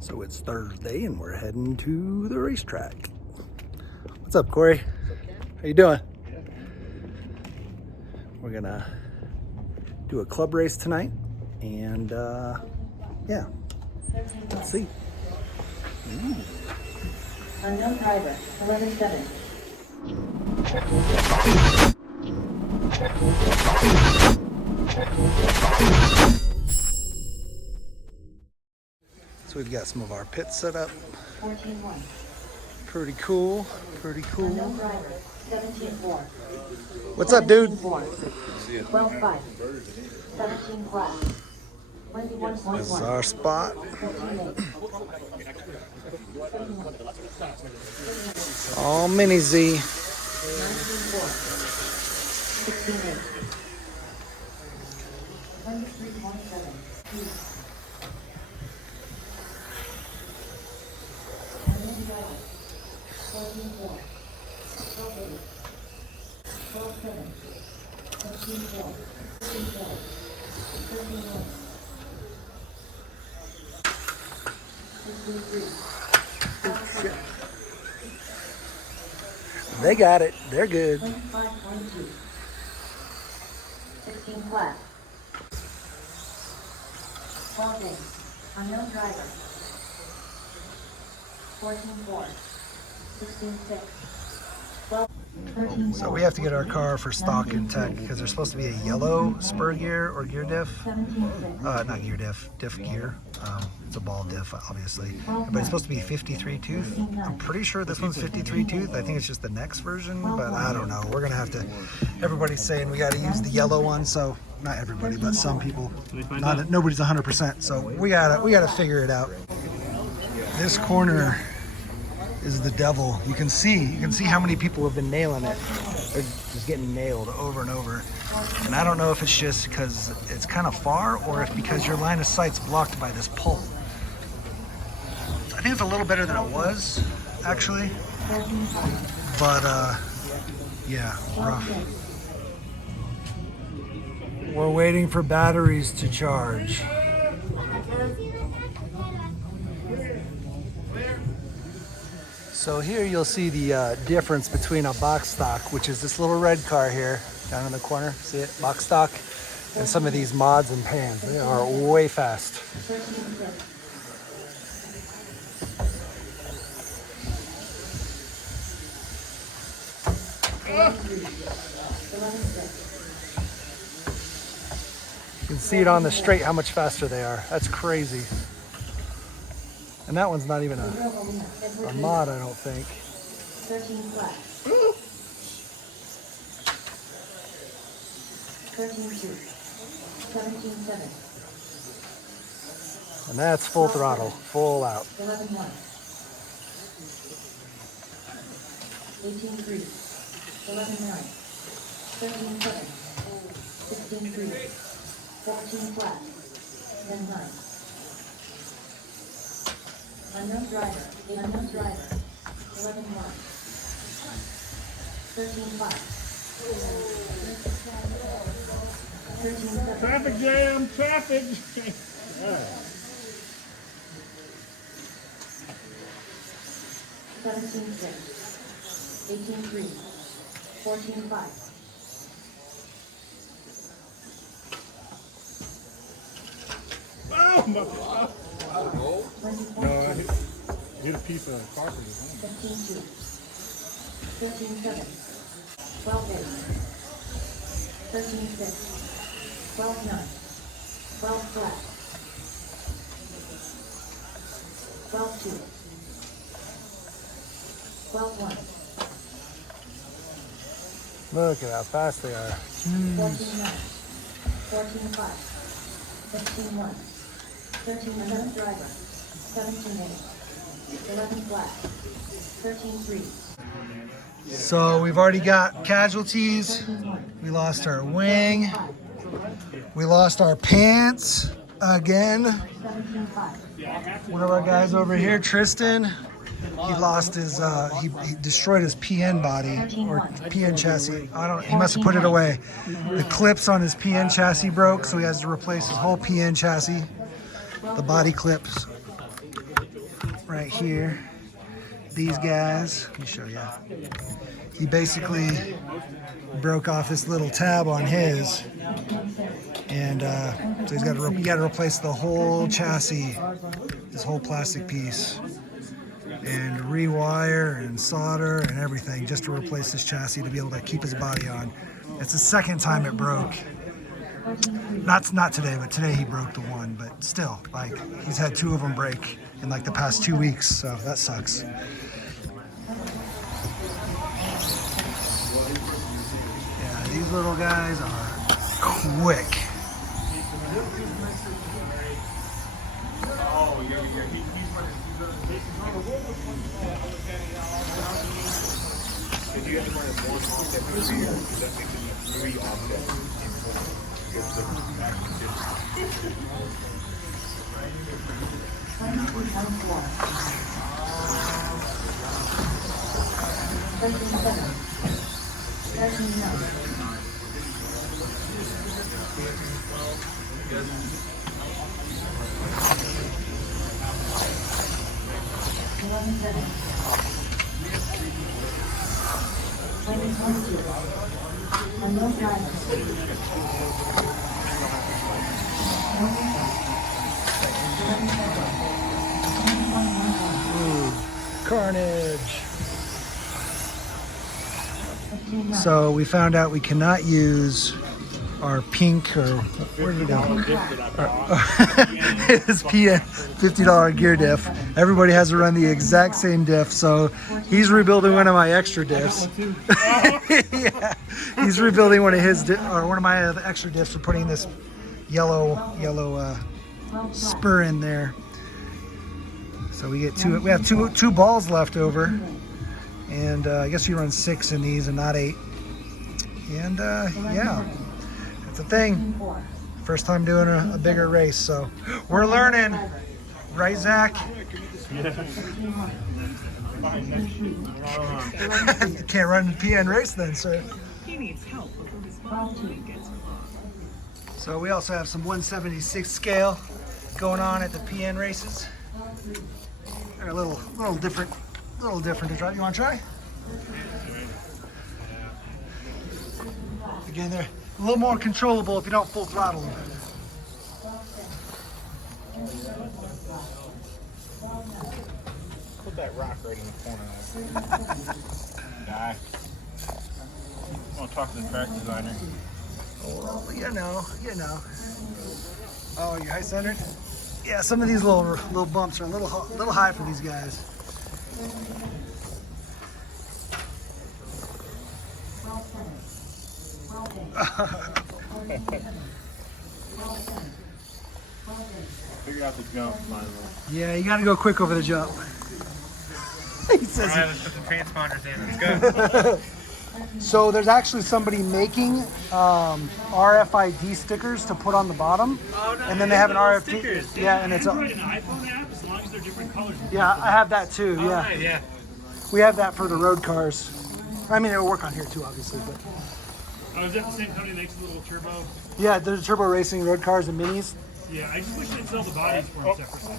So it's Thursday and we're heading to the racetrack. What's up, Corey? How you doing? We're gonna do a club race tonight, and yeah, let's see. Unknown driver, 11-7. So we've got some of our pits set up. 14-1. Pretty cool, pretty cool. Unknown driver, 17-4. What's up, dude? 12-5. 17 class. 21.1. This is our spot. 13-8. All mini Z. 19-4. 16-8. 23.7. 14-4. 12-8. 12-7. 13-4. 13-4. 13-1. 16-3. They got it. They're good. 25.2. 16 flat. 12-8. Unknown driver. 14-4. 16-6. 12. 13-4. So we have to get our car for stock and tech because there's supposed to be a yellow spur gear or gear diff. 17-6. Not gear diff, diff gear. It's a ball diff, obviously. But it's supposed to be 53 tooth. I'm pretty sure this one's 53 tooth. I think it's just the next version, but I don't know. We're gonna have to, everybody's saying we gotta use the yellow one, so not everybody, but some people. Nobody's 100%, so we gotta figure it out. This corner is the devil. You can see how many people have been nailing it. They're just getting nailed over and over. And I don't know if it's just because it's kind of far or if because your line of sight's blocked by this pole. I think it's a little better than it was, actually. But yeah, rough. We're waiting for batteries to charge. So here you'll see the difference between a box stock, which is this little red car here down in the corner. See it? Box stock. And some of these mods and pans. They are way fast. You can see it on the straight how much faster they are. That's crazy. And that one's not even a mod, I don't think. 13 flat. 13-2. 17-7. And that's full throttle, full out. 11-1. 18-3. 11-9. 13-7. 16-3. 14 flat. 10-9. Unknown driver. 11-1. 13-5. 13-7. Traffic jam, traffic. 17-6. 18-3. 14-5. Oh my God. No, I hit a piece of carpet. 15-2. 13-7. 12-8. 13-6. 12-9. 12 flat. 12-2. 12-1. Look at how fast they are. 14-9. 14-5. 15-1. 13-7 driver. 17-8. 11 flat. 13-3. So we've already got casualties. We lost our wing. We lost our pants again. 17-5. One of our guys over here, Tristan, he lost his, he destroyed his PN body or PN chassis. He must have put it away. The clips on his PN chassis broke, so he has to replace his whole PN chassis. The body clips. right here. These guys, let me show you. He basically broke off this little tab on his, and so he's got to replace the whole chassis, this whole plastic piece, and rewire and solder and everything just to replace this chassis to be able to keep his body on. It's the second time it broke. Not today, but today he broke the one. But still, like, he's had 2 of them break in like the past 2 weeks, so that sucks. Yeah, these little guys are quick. Ooh, carnage. So we found out we cannot use our pink, or where did it go? His PN $50 gear diff. Everybody has to run the exact same diff, so he's rebuilding one of my extra diffs. Yeah, he's rebuilding one of his one of my extra diffs for putting this yellow spur in there. So we get we have two balls left over, and I guess you run 6 in these and not 8. And yeah, that's a thing. First time doing a bigger race, so we're learning, right, Zach? Yeah. You can't run PN race then, sir. He needs help before his phone gets clogged. So we also have some 176 scale going on at the PN races. They're a little different to try. You want to try? Again, they're a little more controllable if you don't full throttle them. Put that rock right in the corner there. Die. I want to talk to the track designer. Well, you know. Oh, you high centered? Yeah, some of these little bumps are a little high for these guys. Figure out the jump finally. Yeah, you got to go quick over the jump. He says. Alright, let's put the transponders in. Let's go. So there's actually somebody making RFID stickers to put on the bottom, and then they have an RFID. stickers. Yeah, and it's Android and iPhone app, as long as they're different colors. yeah, I have that too. Oh, Yeah, nice, yeah. we have that for the road cars. I mean, it'll work on here too, obviously, but Oh, is that the same company that makes the little turbo? yeah, there's turbo racing road cars and minis. Yeah, I just wish they'd sell the bodies for them separately.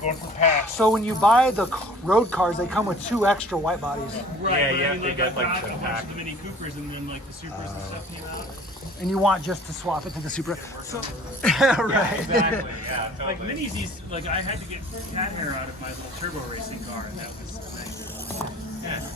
Going for pass. So when you buy the road cars, they come with 2 extra white bodies, Right, Yeah, but you I have mean, to like, get, I like, got the a bunch pack. of the Mini Coopers and then like the Supers and stuff came out. and you want just to swap it to the Supra. So right. Exactly, yeah. Like Totally. Minis, like I had to get cat hair out of my little turbo racing car, and that was nice. Yeah.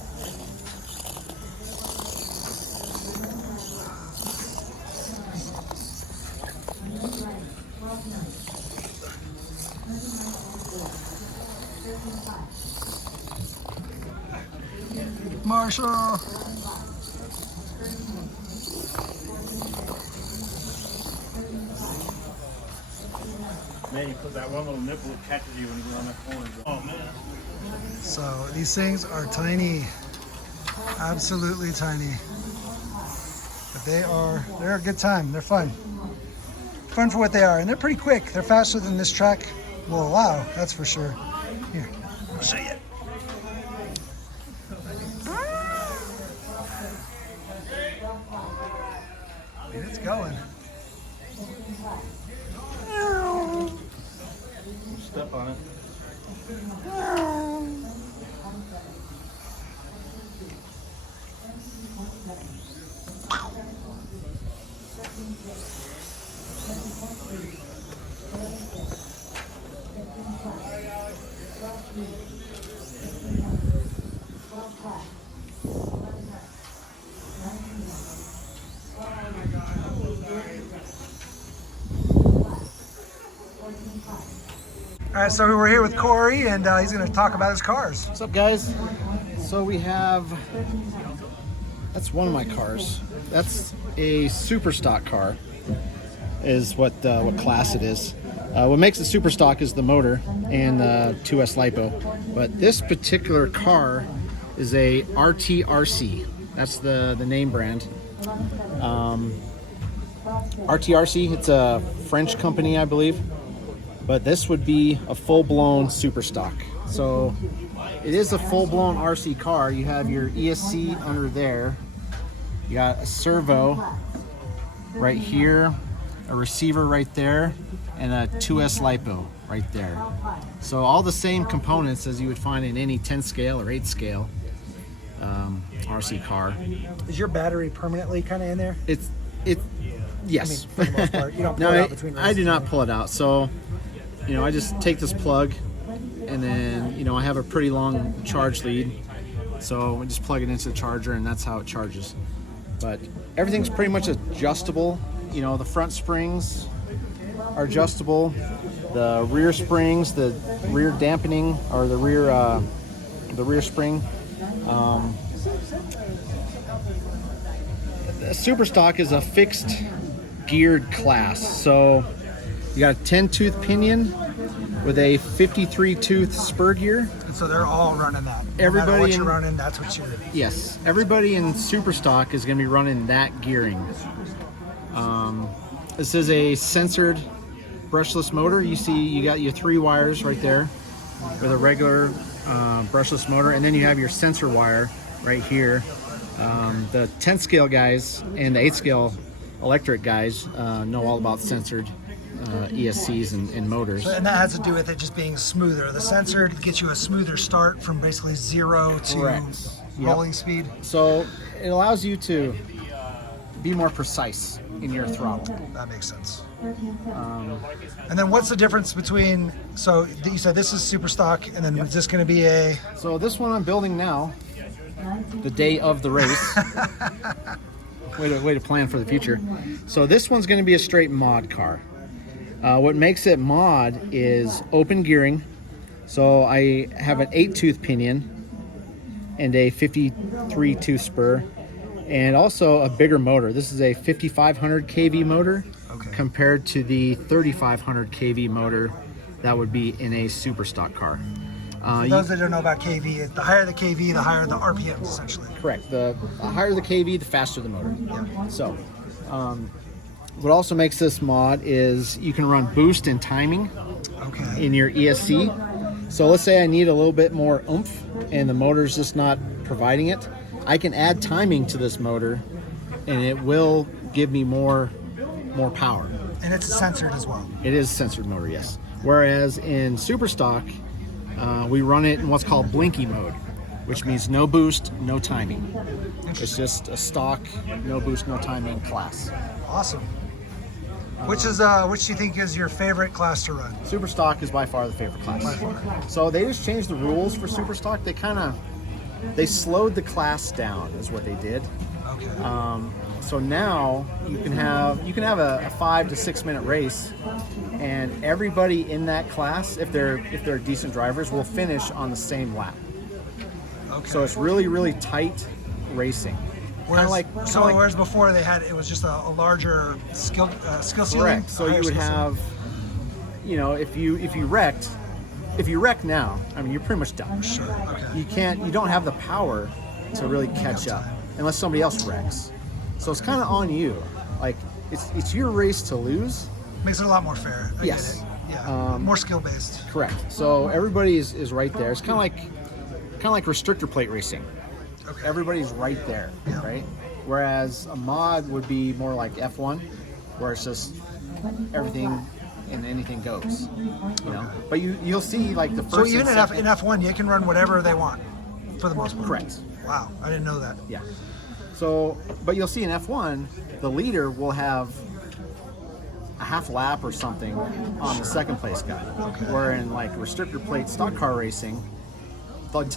Marshall. Man, you put that one little nipple that catches you when you go on that corner. Oh man. So these things are tiny, absolutely tiny. But they're a good time. They're fun. Fun for what they are, and they're pretty quick. They're faster than this track will allow, that's for sure. Here, I'll show you. And it's going. Step on it. All right, so we're here with Corey, and he's going to talk about his cars. What's up, guys? So we have, that's one of my cars. That's a Super Stock car, is what class it is. What makes it Super Stock is the motor and 2S LiPo. But this particular car is a RTRC. That's the name brand. RTRC, it's a French company, I believe. But this would be a full-blown Super Stock. So it is a full-blown RC car. You have your ESC under there. You got a servo right here, a receiver right there, and a 2S LiPo right there. So all the same components as you would find in any 10 scale or 8 scale RC car. Is your battery permanently kind of in there? Yes. I mean, for the most part, you don't pull it out between I do races, not right? pull it out. So, you know, I just take this plug, and then, you know, I have a pretty long charge lead. So I just plug it into the charger, and that's how it charges. But everything's pretty much adjustable. You know, the front springs are adjustable. The rear springs, the rear dampening, or the rear spring. The Super Stock is a fixed geared class. So you got a 10-tooth pinion with a 53-tooth spur gear. And so they're all running that. No Everybody matter what in- you're running, that's what you're. Yes, everybody in Super Stock is going to be running that gearing. This is a censored brushless motor. You see, you got your 3 wires right there with a regular brushless motor, and then you have your sensor wire right here. The 10 scale guys and the 8 scale electric guys know all about censored ESCs and motors. And that has to do with it just being smoother. The sensor gets you a smoother start from basically 0 to Correct. rolling speed. So it allows you to be more precise in your throttle. That makes sense. And then what's the difference between, so you said this is Super Stock, and then is this going to be a, So this one I'm building now, the day of the race. way to plan for the future. So this one's going to be a straight mod car. What makes it mod is open gearing. So I have an 8-tooth pinion and a 53-tooth spur, and also a bigger motor. This is a 5500 kV motor compared to the 3500 kV motor that would be in a Super Stock car. for those that don't know about KV, the higher the KV, the higher the RPMs essentially. Correct. The higher the kV, the faster the motor. So, what also makes this mod is you can run boost and timing in your ESC. So let's say I need a little bit more oomph and the motor's just not providing it. I can add timing to this motor and it will give me more power. And it's censored as well. It is a censored motor, yes. Whereas in Super Stock, we run it in what's called blinky mode, which means no boost, no timing. It's just a stock, no boost, no timing class. Awesome. Which do you think is your favorite class to run? Super Stock is by far the favorite class. So they just changed the rules for Super Stock. They slowed the class down, is what they did. Okay. So now you can have a 5 to 6 minute race, and everybody in that class, if they're decent drivers, will finish on the same lap. Okay. So it's really tight racing. Whereas before it was just a larger skill ceiling. Correct. So you would have, if you wreck now, I mean, you're pretty much done. Sure. Okay. You don't have the power to really catch up unless somebody else wrecks. So it's kind of on you. Like it's your race to lose. Makes it a lot more fair. I Yes. get it. Yeah. More skill based. Correct. So everybody is right there. It's kind of like restrictor plate racing. Okay. Everybody's right there, right? Whereas a mod would be more like F1, where it's just everything and anything goes. But you'll see like the first. So even and in second- F1, you can run whatever they want, for the most part. Correct. Wow, I didn't know that. Yeah. So, but you'll see in F1, the leader will have a half lap or something on the second place guy. Where in like restrictor plate stock car racing,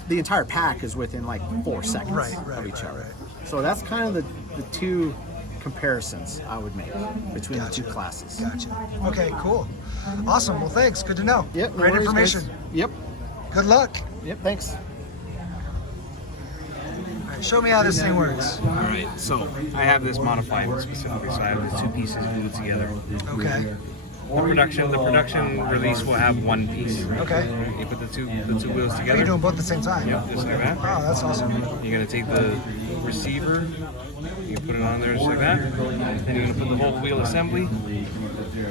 the entire pack is within like 4 seconds of each other. So that's kind of the two comparisons I would make between the two classes. Gotcha. Okay, cool. Awesome. Well, thanks. Good to know. Yep. Great worries, information. guys. Yep. Good luck. Yep. Thanks. All right, show me how this thing works. Alright, so I have this modified specifically, so I have the 2 pieces glued together. Okay. The production release will have 1 piece. Okay. You put the two wheels Are together. you doing both at the same time? Yep, just like that. Oh, that's awesome. You're gonna take the receiver, you put it on there just like that. Then you're gonna put the whole wheel assembly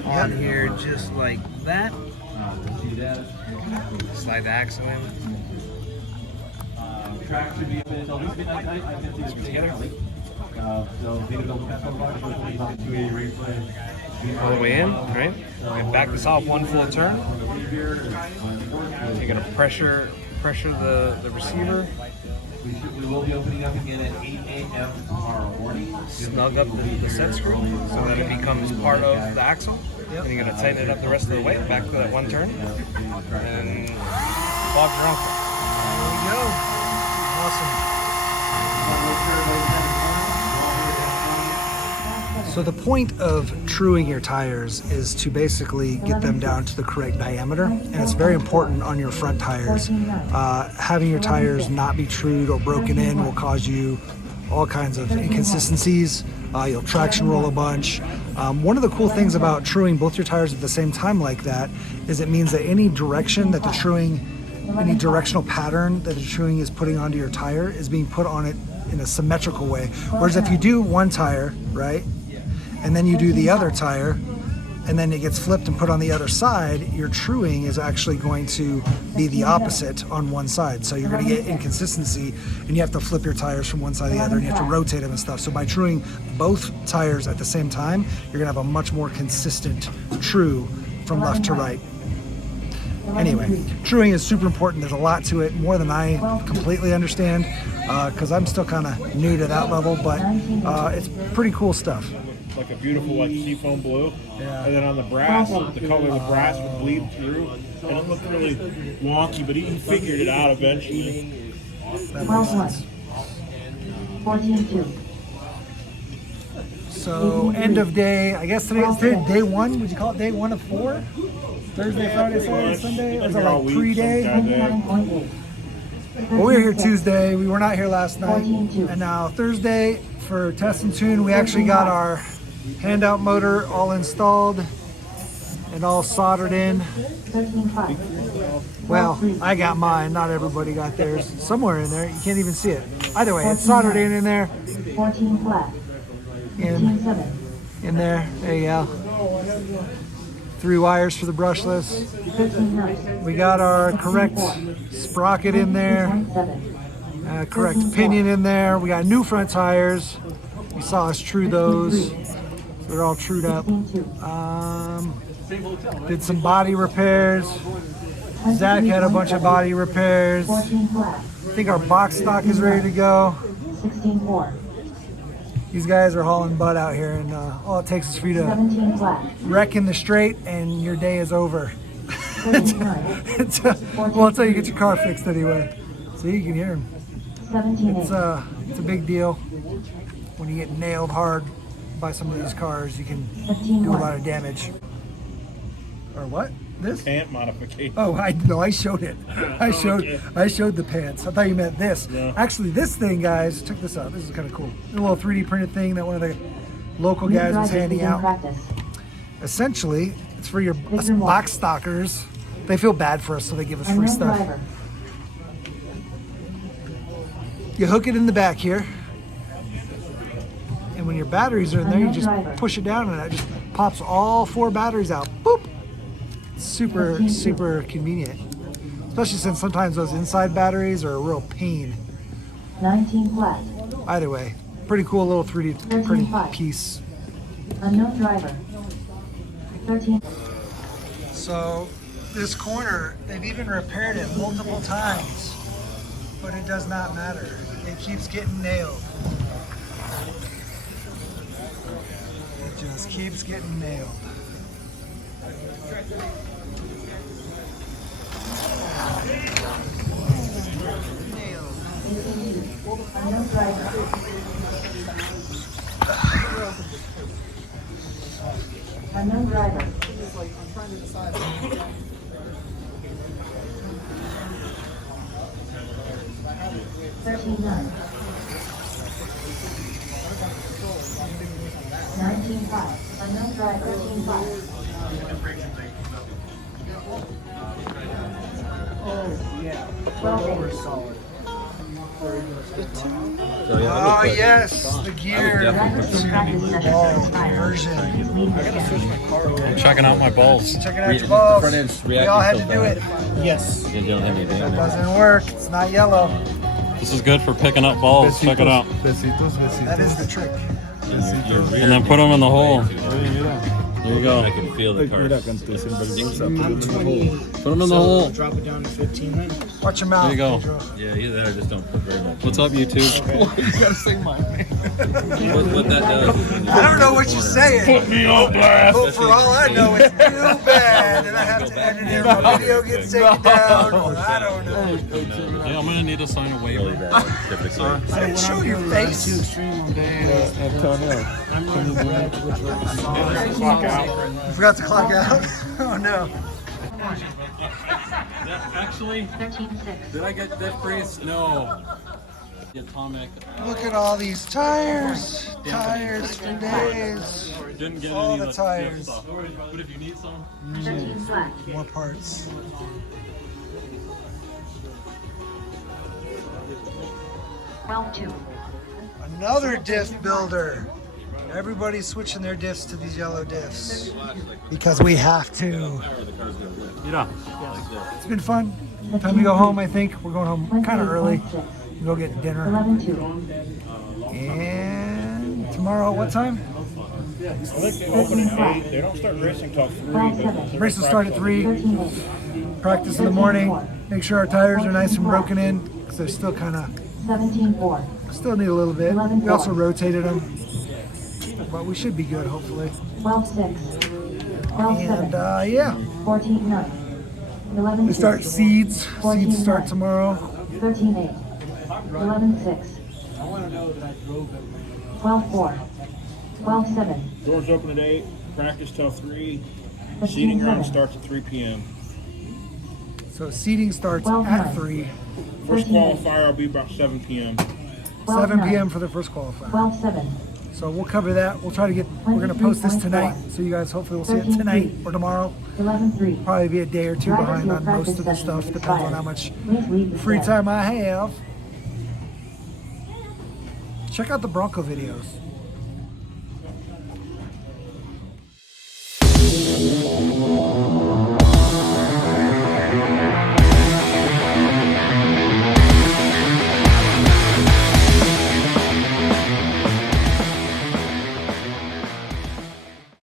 on here just like that. Slide the axle in. Together. All the way in, right? And back this off 1 full turn. You're gonna pressure the receiver. We will be opening up again at 8 a.m. tomorrow morning. Snug up the set screw so that it becomes part of the axle. And you're gonna tighten it up the rest of the way, back to that 1 turn. And Bob's your uncle. There we go. Awesome. So the point of truing your tires is to basically get them down to the correct diameter, and it's very important on your front tires. Having your tires not be trued or broken in will cause you all kinds of inconsistencies. You'll traction roll a bunch. One of the cool things about truing both your tires at the same time like that is it means that any direction that the truing, any directional pattern that the truing is putting onto your tire is being put on it in a symmetrical way. Whereas if you do one tire, right, and then you do the other tire, and then it gets flipped and put on the other side, your truing is actually going to be the opposite on one side. So you're going to get inconsistency, and you have to flip your tires from one side to the other, and you have to rotate them and stuff. So by truing both tires at the same time, you're going to have a much more consistent true from left to right. Anyway, truing is super important. There's a lot to it, more than I completely understand, because I'm still kind of new to that level, but it's pretty cool stuff. Like a beautiful like seafoam blue, and then on the brass, the color of the brass would bleed through, and it looked really wonky. But he figured it out eventually. 12-1. 14-2. So end of day, I guess today is day 1. Would you call it day 1 of 4? Thursday, Friday, Saturday, Sunday? Or is it like pre-day? 29.8. Well, we were here Tuesday. We were not here last night. And now Thursday for test and tune, we actually got our handout motor all installed and all soldered in. 13.5. Well, I got mine. Not everybody got theirs. Somewhere in there. You can't even see it. Either way, it's soldered in there. 14 flat. In 15-7. there. There you go. 3 wires for the brushless. 15-9. We got our correct sprocket in there. 7. Correct pinion in there. We got new front tires. You saw us true those. They're all trued up. 15-2. Did some body repairs. Zach had a bunch of body repairs. 14 flat. I think our box stock is ready to go. 16-4. These guys are hauling butt out here, and all it takes is for you to 17 flat. wreck in the straight, and your day is over. 39. Well, until you get your car fixed anyway. So you can hear him. 17-8. It's a big deal when you get nailed hard by some of these cars. You can 15 do a lot wide. of damage. Or what? This? Pant modification. Oh, I showed it. I showed the pants. I thought you meant this. No. Actually, this thing, guys, check this out. This is kind of cool. A little 3D printed thing that one of the local guys was handing out. Practice. Essentially, it's for your us Victor box stockers. They feel bad for us, so they give us free Unknown stuff. driver. You hook it in the back here, and when your batteries are in there, you just push it down, and it just pops all 4 batteries out. Boop. Super, super convenient. Especially since sometimes those inside batteries are a real pain. 19 flat. Either way, pretty cool little 3D printed 13.5. piece. Unknown driver. 13. So this corner, they've even repaired it multiple times, but it does not matter. It keeps getting nailed. Just keeps getting nailed. Unknown driver. Unknown driver. 13-9. 19-5. Unknown driver. 13-5. Oh yes, the gear. Version. Checking out my balls. Checking out your balls. We all had to do it. Yes. It doesn't work. It's not yellow. This is good for picking up balls. Check it out. That is the trick. And then put them in the hole. There you go. I can feel the cars. Put them in the hole. Drop it down to 15 then. Watch your mouth. There you go. Pedro. Yeah, either that or just don't put very much. What's up, YouTube? What that does. I don't know what you're saying. Put me on blast. But for all I know, it's too bad, and I have to edit it. My video gets taken down. I don't know. Yeah, I'm gonna need to sign a waiver. Typically. I didn't show your face. Clock out. You forgot to clock out. Oh no. Actually, 13-6. did I get that phrase? No. The atomic. Look at all these tires. Tires for days. Didn't get All any the of tires. stuff. But if you need some, 13 flat. More parts. Well, 2. Another diff builder. Everybody's switching their diffs to these yellow diffs because we have to. It's been fun. Time to go home, I think. We're going home kind of early. We'll go get dinner. 11-2. And tomorrow, what time? I think they open at 8. They don't start racing till 3. but Race will start at 3. 13-8. Practice in the morning. Make sure our tires are nice and broken in because they're still kind of, 17-4. still need a little bit. We also rotated them. But we should be good, hopefully. 12-6. And 12-7. yeah, 14-9. 11-2. we start seeds. Seeds start tomorrow. 13-8. 11-6. 12-4. 12-7. Doors open at 8. Practice till 3. Seating round starts at 3 p.m. So seating starts at 3. First qualifier will be about 7 p.m. 7 p.m. for the first qualifier. 12-7. So we'll cover that. We'll try to get, we're going to post this tonight. So you guys hopefully will see it tonight or tomorrow. 11-3. Probably be a day or two behind on most of the stuff. Depends on how much Please leave the free set. time I have. Check out the Bronco videos.